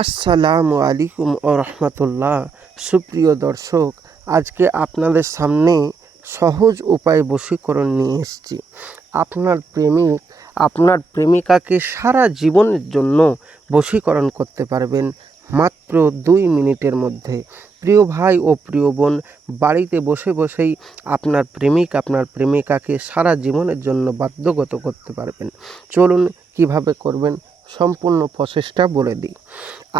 আসসালামু আলাইকুম ও রহমতুল্লাহ। সুপ্রিয় দর্শক, আজকে আপনাদের সামনে সহজ উপায় বশীকরণ নিয়ে এসেছি। আপনার প্রেমিক আপনার প্রেমিকাকে সারা জীবনের জন্য বশীকরণ করতে পারবেন মাত্র 2 মিনিটের মধ্যে। প্রিয় ভাই ও প্রিয় বোন, বাড়িতে বসে বসেই আপনার প্রেমিক আপনার প্রেমিকাকে সারা জীবনের জন্য বাধ্যগত করতে পারবেন। চলুন কিভাবে করবেন সম্পূর্ণ প্রসেসটা বলে দিই।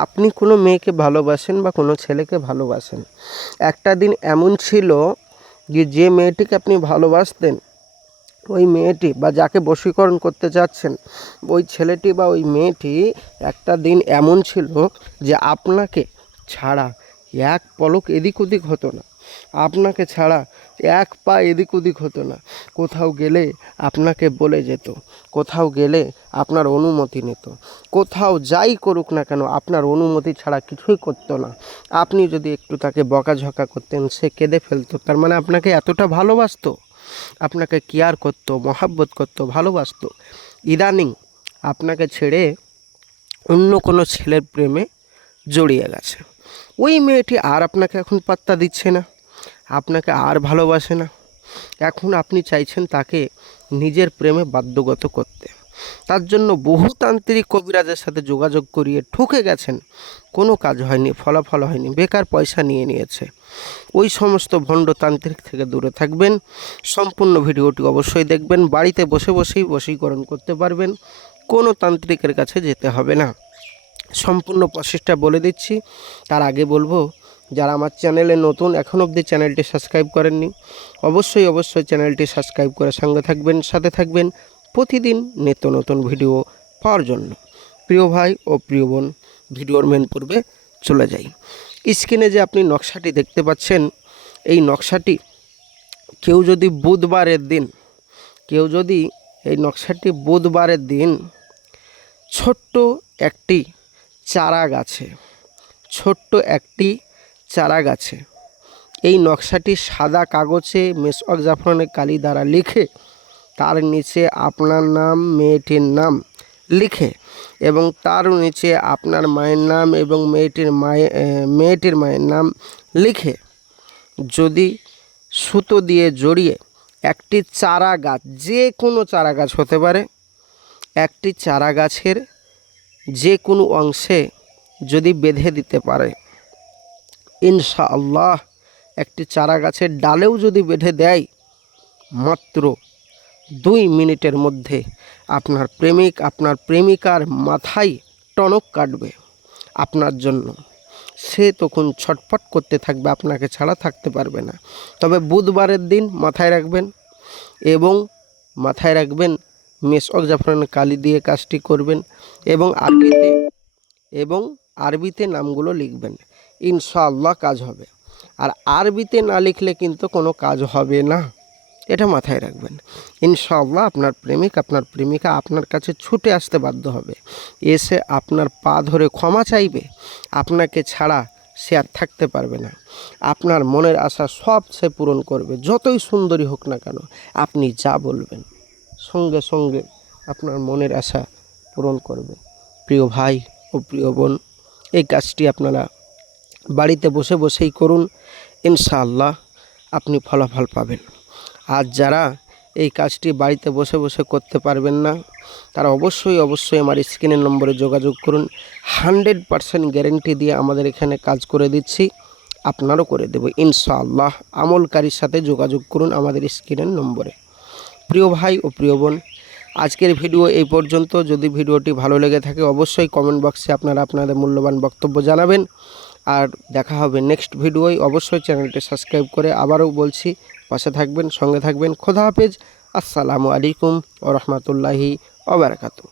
আপনি কোনো মেয়েকে ভালোবাসেন বা কোনো ছেলেকে ভালোবাসেন। একটা দিন এমন ছিল যে মেয়েটিকে আপনি ভালোবাসতেন, ওই মেয়েটি বা যাকে বশীকরণ করতে চাচ্ছেন, ওই ছেলেটি বা ওই মেয়েটি একটা দিন এমন ছিল যে আপনাকে ছাড়া এক পলক এদিক ওদিক হতো না, আপনাকে ছাড়া এক পা এদিক ওদিক হতো না। কোথাও গেলে আপনাকে বলে যেত, কোথাও গেলে আপনার অনুমতি নিত, কোথাও যাই করুক না কেন আপনার অনুমতি ছাড়া কিছুই করতো না। আপনি যদি একটু তাকে বকাঝকা করতেন, সে কেঁদে ফেলতো। তার মানে আপনাকে এতটা ভালোবাসতো, আপনাকে কেয়ার করতো, মহাব্বত করতো, ভালোবাসতো। ইদানিং আপনাকে ছেড়ে অন্য কোনো ছেলের প্রেমে জড়িয়ে গেছে। ওই মেয়েটি আর আপনাকে এখন পাত্তা দিচ্ছে না, আপনাকে আর ভালোবাসে না। এখন আপনি চাইছেন তাকে নিজের প্রেমে বাধ্যগত করতে। তার জন্য বহু তান্ত্রিক কবিরাজের সাথে যোগাযোগ করিয়ে ঠকে গেছেন, কোনো কাজ হয়নি, ফলাফল হয়নি, বেকার পয়সা নিয়ে নিয়েছে। ওই সমস্ত ভণ্ড তান্ত্রিক থেকে দূরে থাকবেন। সম্পূর্ণ ভিডিওটি অবশ্যই দেখবেন। বাড়িতে বসে বসেই বশীকরণ করতে পারবেন, কোনো তান্ত্রিকের কাছে যেতে হবে না। সম্পূর্ণ প্রসেসটা বলে দিচ্ছি। তার আগে বলবো, যারা আমার চ্যানেলে নতুন, এখন অবধি চ্যানেলটি সাবস্ক্রাইব করেননি, অবশ্যই চ্যানেলটি সাবস্ক্রাইব করে সঙ্গে থাকবেন, সাথে থাকবেন প্রতিদিন নিত্য নতুন ভিডিও পাওয়ার জন্য। প্রিয় ভাই ও প্রিয় বোন, ভিডিওর মেন পূর্বে চলে যাই। স্ক্রিনে যে আপনি নকশাটি দেখতে পাচ্ছেন, এই নকশাটি কেউ যদি এই নকশাটি বুধবারের দিন ছোট্ট একটি চারা গাছে এই নকশাটি সাদা কাগজে মেশক জাফরানের কালি দ্বারা লিখে, তার নিচে আপনার নাম, মেয়েটির নাম লিখে এবং তার নিচে আপনার মায়ের নাম এবং মেয়েটির মায়ের নাম লিখে, যদি সুতো দিয়ে জড়িয়ে একটি চারা গাছ, যে কোনো চারা গাছ হতে পারে, একটি চারা গাছের যে কোনো অংশে যদি বেঁধে দিতে পারে, ইনশাআল্লাহ একটি চারা গাছের ডালেও যদি বেঁধে দেয়, মাত্র 2 মিনিটের মধ্যে আপনার প্রেমিক আপনার প্রেমিকার মাথায় টনক কাটবে আপনার জন্য। সে তখন ছটফট করতে থাকবে, আপনাকে ছাড়া থাকতে পারবে না। তবে বুধবারের দিন মাথায় রাখবেন, এবং মাথায় রাখবেন মেশক জাফরানের কালি দিয়ে কাজটি করবেন এবং আরবিতে নামগুলো লিখবেন। ইনশাআল্লাহ কাজ হবে। আর আরবিতে না লিখলে কিন্তু কোনো কাজ হবে না, এটা মাথায় রাখবেন। ইনশাআল্লাহ আপনার প্রেমিক আপনার প্রেমিকা আপনার কাছে ছুটে আসতে বাধ্য হবে, এসে আপনার পা ধরে ক্ষমা চাইবে। আপনাকে ছাড়া সে আর থাকতে পারবে না। আপনার মনের আশা সব সে পূরণ করবে, যতই সুন্দরী হোক না কেন। আপনি যা বলবেন সঙ্গে সঙ্গে আপনার মনের আশা পূরণ করবে। প্রিয় ভাই ও প্রিয় বোন, এই কাজটি আপনারা বাড়িতে বসে বসেই করুন, ইনশাআল্লাহ আপনি ফলাফল পাবেন। আর যারা এই কাজটি বাড়িতে বসে বসে করতে পারবেন না, তারা অবশ্যই আমার স্ক্রিনের নম্বরে যোগাযোগ করুন। 100% গ্যারেন্টি দিয়ে আমাদের এখানে কাজ করে দিচ্ছি, আপনারও করে দেব ইনশাআল্লাহ। আমলকারীর সাথে যোগাযোগ করুন আমাদের স্ক্রিনের নম্বরে। প্রিয় ভাই ও প্রিয় বোন, আজকের ভিডিও এই পর্যন্ত। যদি ভিডিওটি ভালো লেগে থাকে অবশ্যই কমেন্ট বক্সে আপনারা আপনাদের মূল্যবান বক্তব্য জানাবেন। আর দেখা হবে নেক্সট ভিডিওয়। অবশ্যই চ্যানেলটি সাবস্ক্রাইব করে, আবারও বলছি, পাশে থাকবেন, সঙ্গে থাকবেন। খোদা হাফেজ। আসসালামু আলাইকুম ওয়া রাহমাতুল্লাহি ওয়া বারাকাতুহু।